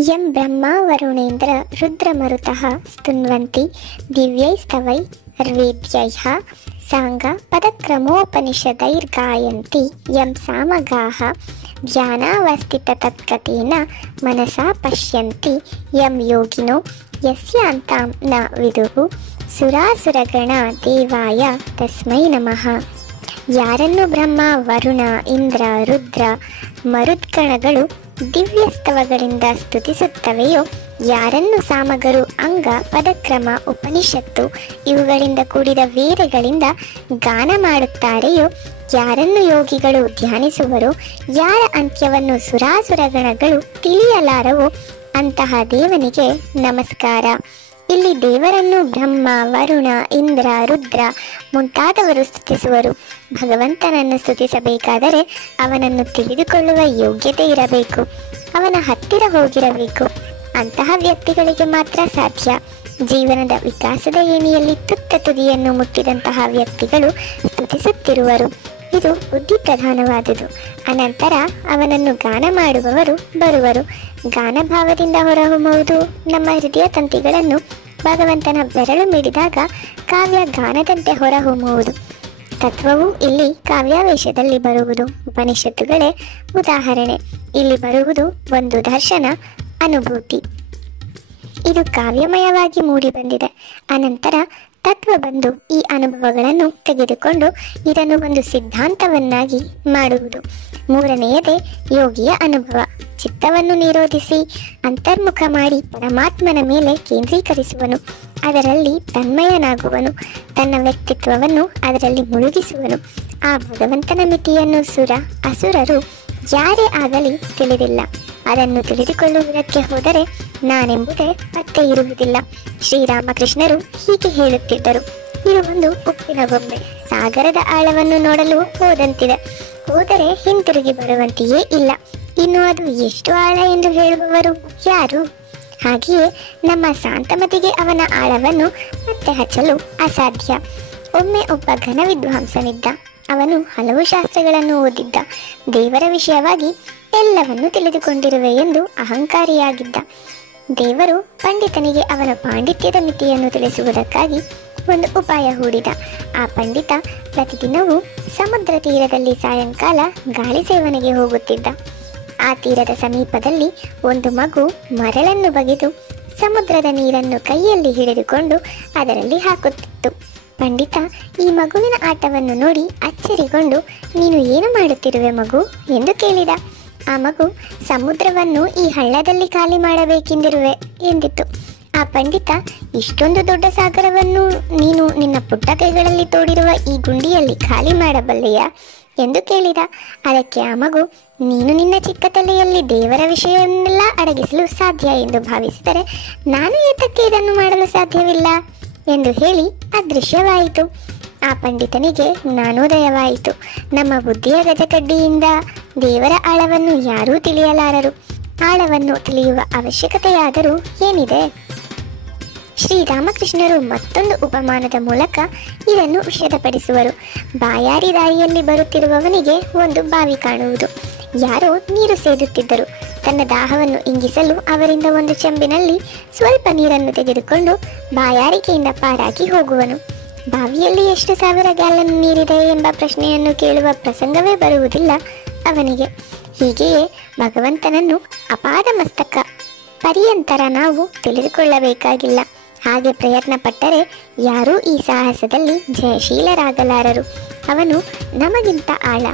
M ಬ್ರಹ್ಮ ವರುಣೇಂದ್ರ ರುದ್ರಮರುತಃ ಸ್ತುನ್ವಂತಿ ದಿವ್ಯೈಸ್ತವೈರ್ವೇದ್ಯೈಃ ಸಾಂಗ ಪದಕ್ರಮೋಪನಿಷದೈರ್ಗಾಯಂತಿ M ಸಾಮಗಾಃ ಧ್ಯಾನಾವಸ್ಥಿತತತ್ಕತೇನ ಮನಸಾ ಪಶ್ಯಂತಿ M ಯೋಗಿನೋ ಯಸ್ಯಾಂತಾಂ ನ ವಿದುಃ ಸುರಾಸುರಗಣ ದೇವಾಯ ತಸ್ಮೈ ನಮಃ. ಯಾರನ್ನು ಬ್ರಹ್ಮ, ವರುಣ, ಇಂದ್ರ, ರುದ್ರ, ಮರುದ್ಗಣಗಳು ದಿವ್ಯಸ್ತವಗಳಿಂದ ಸ್ತುತಿಸುತ್ತವೆಯೋ, ಯಾರನ್ನು ಸಾಮಗರು ಅಂಗ, ಪದಕ್ರಮ, ಉಪನಿಷತ್ತು ಇವುಗಳಿಂದ ಕೂಡಿದ ವೇದಗಳಿಂದ ಗಾನ ಮಾಡುತ್ತಾರೆಯೋ, ಯಾರನ್ನು ಯೋಗಿಗಳು ಧ್ಯಾನಿಸುವರೋ, ಯಾರ ಅಂತ್ಯವನ್ನು ಸುರಾಸುರಗಣಗಳು ತಿಳಿಯಲಾರವೋ ಅಂತಹ ದೇವನಿಗೆ ನಮಸ್ಕಾರ. ಇಲ್ಲಿ ದೇವರನ್ನು ಬ್ರಹ್ಮ, ವರುಣ, ಇಂದ್ರ, ರುದ್ರ ಮುಂತಾದವರು ಸ್ತುತಿಸುವರು. ಭಗವಂತನನ್ನು ಸ್ತುತಿಸಬೇಕಾದರೆ ಅವನನ್ನು ತಿಳಿದುಕೊಳ್ಳುವ ಯೋಗ್ಯತೆ ಇರಬೇಕು, ಅವನ ಹತ್ತಿರ ಹೋಗಿರಬೇಕು. ಅಂತಹ ವ್ಯಕ್ತಿಗಳಿಗೆ ಮಾತ್ರ ಸಾಧ್ಯ. ಜೀವನದ ವಿಕಾಸದ ಏಣಿಯಲ್ಲಿ ತುತ್ತ ತುದಿಯನ್ನು ಮುಟ್ಟಿದಂತಹ ವ್ಯಕ್ತಿಗಳು ಸ್ತುತಿಸುತ್ತಿರುವರು. ಇದು ಬುದ್ಧಿ ಪ್ರಧಾನವಾದುದು. ಅನಂತರ ಅವನನ್ನು ಗಾನ ಮಾಡುವವರು ಬರುವರು. ಗಾನಭಾವದಿಂದ ಹೊರಹೊಮ್ಮುವುದು ನಮ್ಮ ಹೃದಯ ತಂತಿಗಳನ್ನು ಭಗವಂತನ ಬೆರಳು ಮಿಡಿದಾಗ ಕಾವ್ಯ ಗಾನದಂತೆ ಹೊರಹೊಮ್ಮುವುದು. ತತ್ವವು ಇಲ್ಲಿ ಕಾವ್ಯಾವೇಶದಲ್ಲಿ ಬರುವುದು. ಉಪನಿಷತ್ತುಗಳೇ ಉದಾಹರಣೆ. ಇಲ್ಲಿ ಬರುವುದು ಒಂದು ದರ್ಶನ, ಅನುಭೂತಿ. ಇದು ಕಾವ್ಯಮಯವಾಗಿ ಮೂಡಿಬಂದಿದೆ. ಅನಂತರ ತತ್ವ ಬಂದು ಈ ಅನುಭವಗಳನ್ನು ತೆಗೆದುಕೊಂಡು ಇದನ್ನು ಒಂದು ಸಿದ್ಧಾಂತವನ್ನಾಗಿ ಮಾಡುವುದು. ಮೂರನೆಯದೇ ಯೋಗಿಯ ಅನುಭವ. ಚಿತ್ತವನ್ನು ನಿರೋಧಿಸಿ ಅಂತರ್ಮುಖ ಮಾಡಿ ಪರಮಾತ್ಮನ ಮೇಲೆ ಕೇಂದ್ರೀಕರಿಸುವನು. ಅದರಲ್ಲಿ ತನ್ಮಯನಾಗುವನು. ತನ್ನ ವ್ಯಕ್ತಿತ್ವವನ್ನು ಅದರಲ್ಲಿ ಮುಳುಗಿಸುವನು. ಆ ಭಗವಂತನ ಮಿತಿಯನ್ನು ಅಸುರರು ಯಾರೇ ಆಗಲಿ ತಿಳಿದಿಲ್ಲ. ಅದನ್ನು ತಿಳಿದುಕೊಳ್ಳುವುದಕ್ಕೆ ಹೋದರೆ ನಾನೆಂಬುದೇ ಪತ್ತೆ ಇರುವುದಿಲ್ಲ. ಶ್ರೀರಾಮಕೃಷ್ಣರು ಹೀಗೆ ಹೇಳುತ್ತಿದ್ದರು: ಇದು ಒಂದು ಉಪ್ಪಿನ ಗೊಂಬೆ, ಸಾಗರದ ಆಳವನ್ನು ನೋಡಲು ಹೋದಂತಿದೆ, ಹೋದರೆ ಹಿಂತಿರುಗಿ ಬರುವಂತೆಯೇ ಇಲ್ಲ. ಇನ್ನು ಅದು ಎಷ್ಟು ಆಳ ಎಂದು ಹೇಳುವವರು ಯಾರು? ಹಾಗೆಯೇ ನಮ್ಮ ಶಾಂತಮತಿಗೆ ಅವನ ಆಳವನ್ನು ಪತ್ತೆ ಹಚ್ಚಲು ಅಸಾಧ್ಯ. ಒಮ್ಮೆ ಒಬ್ಬ ಘನ ವಿದ್ವಾಂಸನಿದ್ದ. ಅವನು ಹಲವು ಶಾಸ್ತ್ರಗಳನ್ನು ಓದಿದ್ದ. ದೇವರ ವಿಷಯವಾಗಿ ಎಲ್ಲವನ್ನೂ ತಿಳಿದುಕೊಂಡಿರುವೆ ಎಂದು ಅಹಂಕಾರಿಯಾಗಿದ್ದ. ದೇವರು ಪಂಡಿತನಿಗೆ ಅವನ ಪಾಂಡಿತ್ಯದ ಮಿತಿಯನ್ನು ತಿಳಿಸುವುದಕ್ಕಾಗಿ ಒಂದು ಉಪಾಯ ಹೂಡಿದ. ಆ ಪಂಡಿತ ಪ್ರತಿದಿನವೂ ಸಮುದ್ರ ತೀರದಲ್ಲಿ ಸಾಯಂಕಾಲ ಗಾಳಿ ಸೇವನೆಗೆ ಹೋಗುತ್ತಿದ್ದ. ಆ ತೀರದ ಸಮೀಪದಲ್ಲಿ ಒಂದು ಮಗು ಮರಳನ್ನು ಬಗೆದು ಸಮುದ್ರದ ನೀರನ್ನು ಕೈಯಲ್ಲಿ ಹಿಡಿದುಕೊಂಡು ಅದರಲ್ಲಿ ಹಾಕುತ್ತಿತ್ತು. ಪಂಡಿತ ಈ ಮಗುವಿನ ಆಟವನ್ನು ನೋಡಿ ಅಚ್ಚರಿಗೊಂಡು, ನೀನು ಏನು ಮಾಡುತ್ತಿರುವೆ ಮಗು ಎಂದು ಕೇಳಿದ. ಆ ಮಗು, ಸಮುದ್ರವನ್ನು ಈ ಹಳ್ಳದಲ್ಲಿ ಖಾಲಿ ಮಾಡಬೇಕೆಂದಿರುವೆ ಎಂದಿತ್ತು. ಆ ಪಂಡಿತ, ಇಷ್ಟೊಂದು ದೊಡ್ಡ ಸಾಗರವನ್ನು ನೀನು ನಿನ್ನ ಪುಟ್ಟ ಕೈಗಳಲ್ಲಿ ತೋಡಿರುವ ಈ ಗುಂಡಿಯಲ್ಲಿ ಖಾಲಿ ಮಾಡಬಲ್ಲೆಯಾ ಎಂದು ಕೇಳಿದ. ಅದಕ್ಕೆ ಆ ಮಗು, ನೀನು ನಿನ್ನ ಚಿಕ್ಕ ತಲೆಯಲ್ಲಿ ದೇವರ ವಿಷಯವನ್ನೆಲ್ಲ ಅಡಗಿಸಲು ಸಾಧ್ಯ ಎಂದು ಭಾವಿಸಿದರೆ ನಾನು ಏತಕ್ಕೆ ಇದನ್ನು ಮಾಡಲು ಸಾಧ್ಯವಿಲ್ಲ ಎಂದು ಹೇಳಿ ಅದೃಶ್ಯವಾಯಿತು. ಆ ಪಂಡಿತನಿಗೆ ಜ್ಞಾನೋದಯವಾಯಿತು. ನಮ್ಮ ಬುದ್ಧಿಯ ಗಜಕಡ್ಡಿಯಿಂದ ದೇವರ ಆಳವನ್ನು ಯಾರೂ ತಿಳಿಯಲಾರರು. ಆಳವನ್ನು ತಿಳಿಯುವ ಅವಶ್ಯಕತೆಯಾದರೂ ಏನಿದೆ? ಶ್ರೀರಾಮಕೃಷ್ಣರು ಮತ್ತೊಂದು ಉಪಮಾನದ ಮೂಲಕ ಇದನ್ನು ವಿಷದಪಡಿಸುವರು. ಬಾಯಾರಿ ದಾರಿಯಲ್ಲಿ ಬರುತ್ತಿರುವವನಿಗೆ ಒಂದು ಬಾವಿ ಕಾಣುವುದು. ಯಾರೋ ನೀರು ಸೇದುತ್ತಿದ್ದರು. ತನ್ನ ದಾಹವನ್ನು ಇಂಗಿಸಲು ಅವರಿಂದ ಒಂದು ಚೆಂಬಿನಲ್ಲಿ ಸ್ವಲ್ಪ ನೀರನ್ನು ತೆಗೆದುಕೊಂಡು ಬಾಯಾರಿಕೆಯಿಂದ ಪಾರಾಗಿ ಹೋಗುವನು. ಬಾವಿಯಲ್ಲಿ ಎಷ್ಟು 1000 ಗ್ಯಾಲನ್ ನೀರಿದೆ ಎಂಬ ಪ್ರಶ್ನೆಯನ್ನು ಕೇಳುವ ಪ್ರಸಂಗವೇ ಬರುವುದಿಲ್ಲ ಅವನಿಗೆ. ಹೀಗೆಯೇ ಭಗವಂತನನ್ನು ಅಪಾದ ಮಸ್ತಕ ಪರ್ಯಂತರ ನಾವು ತಿಳಿದುಕೊಳ್ಳಬೇಕಾಗಿಲ್ಲ. ಹಾಗೆ ಪ್ರಯತ್ನ ಪಟ್ಟರೆ ಯಾರೂ ಈ ಸಾಹಸದಲ್ಲಿ ಜಯಶೀಲರಾಗಲಾರರು. ಅವನು ನಮಗಿಂತ ಆಳ.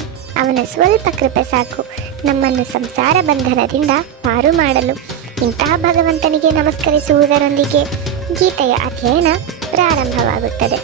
ಅವನ ಸ್ವಲ್ಪ ಕೃಪೆ ಸಾಕು ನಮ್ಮನ್ನು ಸಂಸಾರ ಬಂಧನದಿಂದ ಪಾರು ಮಾಡಲು. ಇಂತಹ ಭಗವಂತನಿಗೆ ನಮಸ್ಕರಿಸುವುದರೊಂದಿಗೆ ಗೀತೆಯ ಅಧ್ಯಯನ ಪ್ರಾರಂಭವಾಗುತ್ತದೆ.